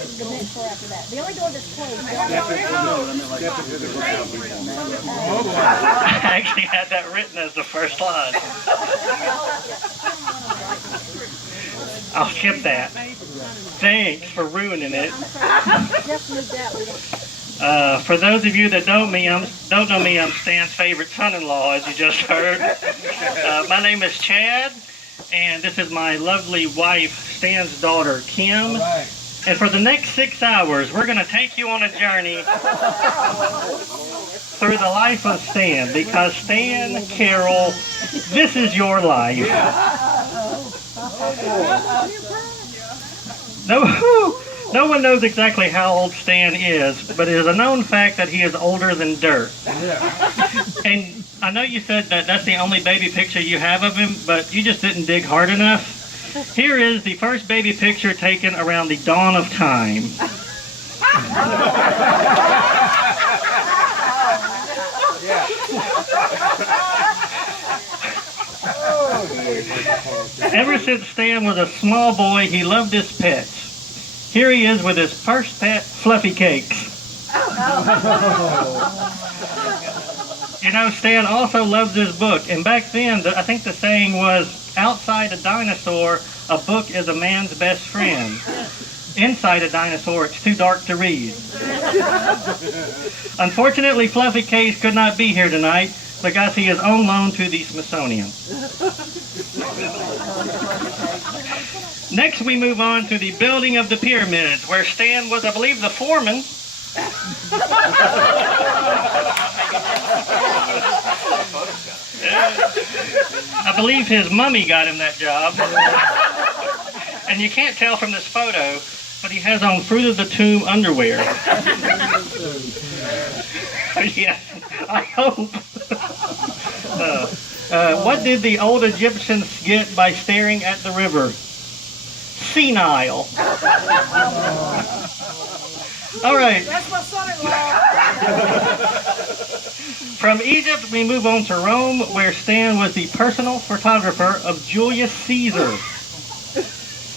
the next floor after that. The only door that's closed. I actually had that written as the first line. I'll skip that. Thanks for ruining it. For those of you that don't know me, I'm Stan's favorite son-in-law, as you just heard. My name is Chad, and this is my lovely wife, Stan's daughter, Kim. And for the next 6 hours, we're going to take you on a journey through the life of Stan, because Stan, Carol, this is your life. No one knows exactly how old Stan is, but it is a known fact that he is older than dirt. And I know you said that that's the only baby picture you have of him, but you just didn't dig hard enough. Here is the first baby picture taken around the dawn of time. Ever since Stan was a small boy, he loved his pets. Here he is with his first pet, Fluffy Cakes. You know, Stan also loves his book, and back then, I think the saying was, outside a dinosaur, a book is a man's best friend. Inside a dinosaur, it's too dark to read. Unfortunately, Fluffy Cakes could not be here tonight because he is on loan to the Smithsonian. Next, we move on to the building of the pyramids, where Stan was, I believe, the foreman. I believe his mummy got him that job. And you can't tell from this photo, but he has on Fruit of the Tomb underwear. Yeah, I hope. What did the old Egyptians get by staring at the river? Senile. All right. That's my son-in-law. From Egypt, we move on to Rome, where Stan was the personal photographer of Julius Caesar.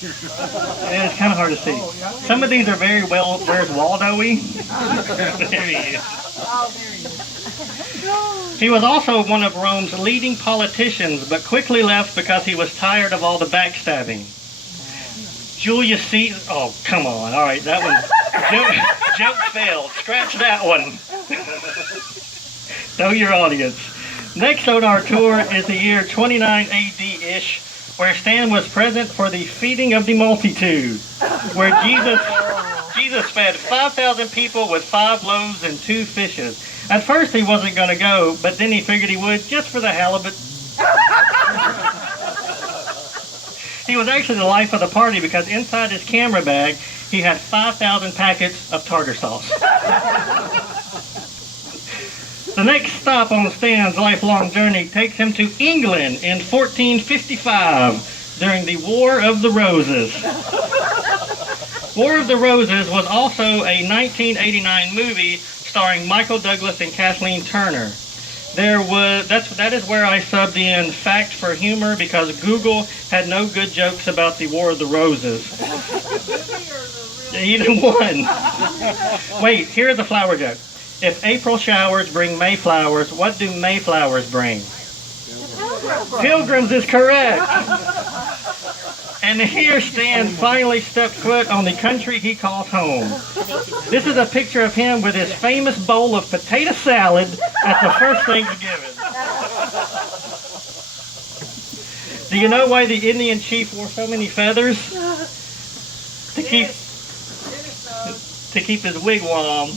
Yeah, it's kind of hard to see. Some of these are very well, where's Waldo-y? There he is. Oh, there he is. He was also one of Rome's leading politicians, but quickly left because he was tired of all the backstabbing. Julius Caesar, oh, come on. All right, that one, joke failed. Scratch that one. Know your audience. Next on our tour is the year 29 AD-ish, where Stan was present for the feeding of the multitude, where Jesus fed 5,000 people with 5 loaves and 2 fishes. At first he wasn't going to go, but then he figured he would just for the halibut. He was actually the life of the party because inside his camera bag he had 5,000 packets of tartar sauce. The next stop on Stan's lifelong journey takes him to England in 1455 during the War of the Roses. War of the Roses was also a 1989 movie starring Michael Douglas and Kathleen Turner. That is where I subbed in fact for humor because Google had no good jokes about the War of the Roses. Either one. Wait, here's a flower joke. If April showers bring Mayflowers, what do Mayflowers bring? Pilgrims is correct. And here Stan finally stepped foot on the country he calls home. This is a picture of him with his famous bowl of potato salad at the first Thanksgiving. Do you know why the Indian chief wore so many feathers? To keep his wigwam.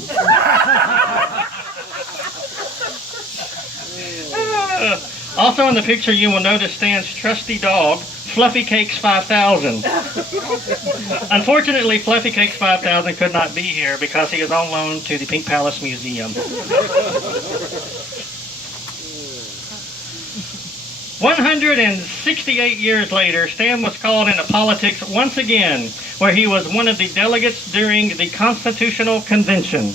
Also in the picture you will notice Stan's trusty dog, Fluffy Cakes 5000. Unfortunately, Fluffy Cakes 5000 could not be here because he is on loan to the Pink Palace Museum. 168 years later, Stan was called into politics once again, where he was one of the delegates during the Constitutional Convention.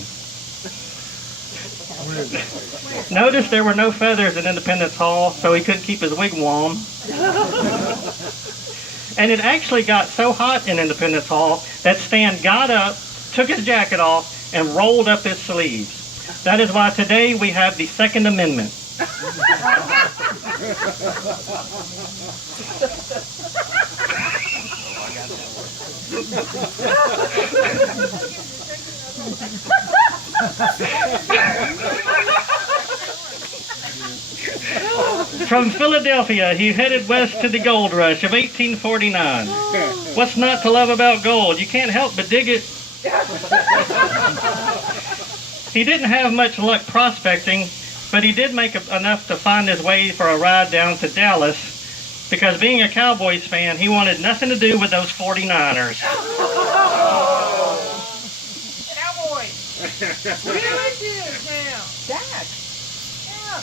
Notice there were no feathers in Independence Hall, so he couldn't keep his wigwam. And it actually got so hot in Independence Hall that Stan got up, took his jacket off, and rolled up his sleeves. That is why today we have the Second Amendment. From Philadelphia, he headed west to the gold rush of 1849. What's not to love about gold? You can't help but dig it. He didn't have much luck prospecting, but he did make enough to find his way for a ride down to Dallas, because being a Cowboys fan, he wanted nothing to do with those 49ers. Cowboys. Really did now. Dad. Yeah.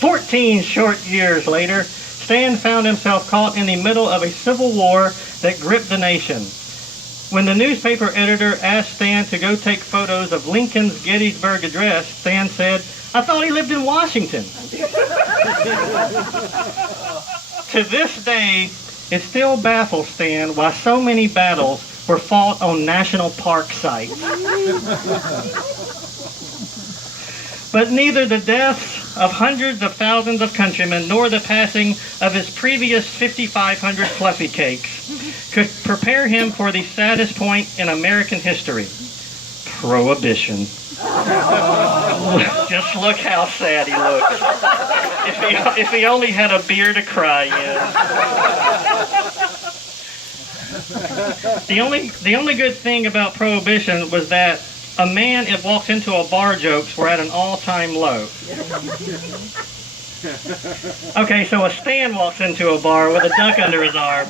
14 short years later, Stan found himself caught in the middle of a civil war that gripped the nation. When the newspaper editor asked Stan to go take photos of Lincoln's Gettysburg Address, Stan said, "I thought he lived in Washington." To this day, it still baffles Stan why so many battles were fought on national park sites. But neither the deaths of hundreds of thousands of countrymen nor the passing of his previous 5,500 fluffy cakes could prepare him for the saddest point in American history: Prohibition. Just look how sad he looks. If he only had a beer to cry in. The only good thing about Prohibition was that a man that walks into a bar jokes were at an all-time low. Okay, so a Stan walks into a bar with a duck under his arm,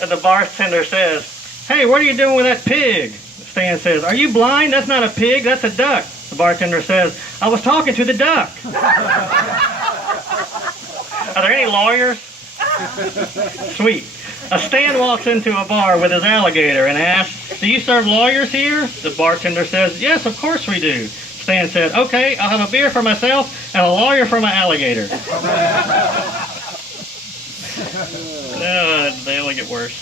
and the bartender says, "Hey, what are you doing with that pig?" Stan says, "Are you blind? That's not a pig, that's a duck." The bartender says, "I was talking to the duck." Are there any lawyers? Sweet. A Stan walks into a bar with his alligator and asks, "Do you serve lawyers here?" The bartender says, "Yes, of course we do." Stan said, "Okay, I'll have a beer for myself and a lawyer for my alligator." They only get worse.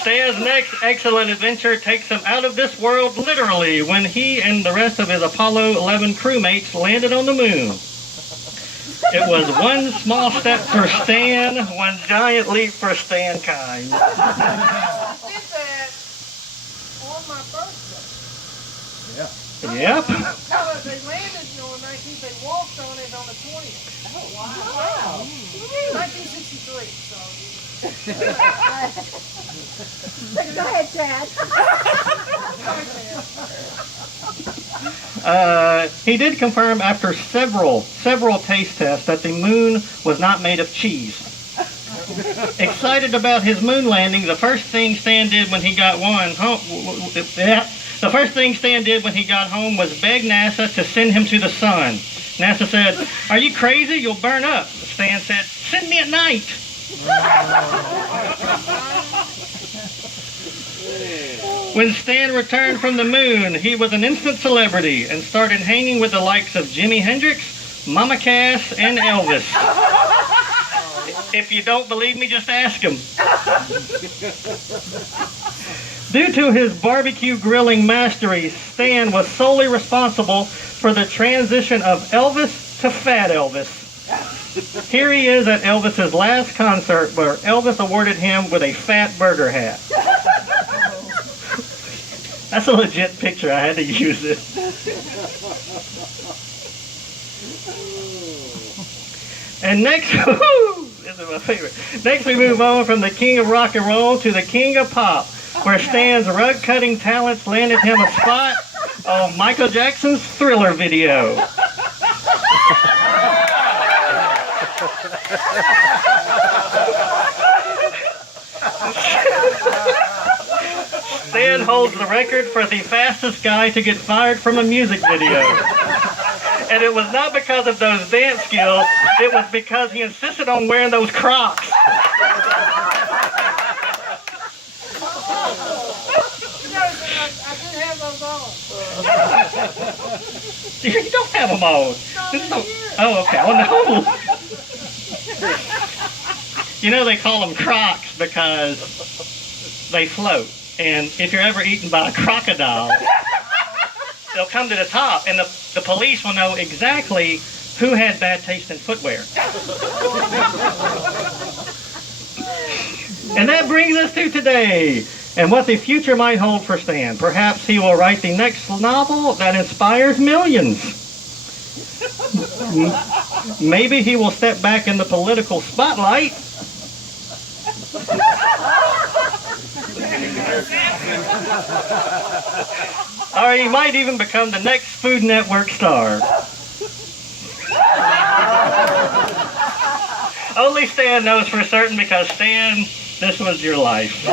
Stan's next excellent adventure takes him out of this world literally when he and the rest of his Apollo 11 crewmates landed on the moon. It was one small step for Stan, one giant leap for Stankind. I did that on my birthday. Yep. They landed, on 19th. They walked on it on the 20th. Oh, wow. 1963, so. Go ahead, Chad. He did confirm after several taste tests that the moon was not made of cheese. Excited about his moon landing, the first thing Stan did when he got home was beg NASA to send him to the sun. NASA said, "Are you crazy? You'll burn up." Stan said, "Send me at night." When Stan returned from the moon, he was an instant celebrity and started hanging with the likes of Jimi Hendrix, Mama Cass, and Elvis. If you don't believe me, just ask him. Due to his barbecue grilling mastery, Stan was solely responsible for the transition of Elvis to Fat Elvis. Here he is at Elvis's last concert, where Elvis awarded him with a fat burger hat. That's a legit picture. I had to use it. And next, this is my favorite. Next we move on from the king of rock and roll to the king of pop, where Stan's rug-cutting talents landed him a spot on Michael Jackson's Thriller video. Stan holds the record for the fastest guy to get fired from a music video. And it was not because of those dance skills, it was because he insisted on wearing those Crocs. I did have those on. You don't have them on. This is oh, okay. Oh, no. You know, they call them crocs because they float. And if you're ever eaten by a crocodile, they'll come to the top, and the police will know exactly who had bad taste in footwear. And that brings us to today, and what the future might hold for Stan. Perhaps he will write the next novel that inspires millions. Maybe he will step back in the political spotlight. Or he might even become the next Food Network star. Only Stan knows for certain, because Stan, this was your life.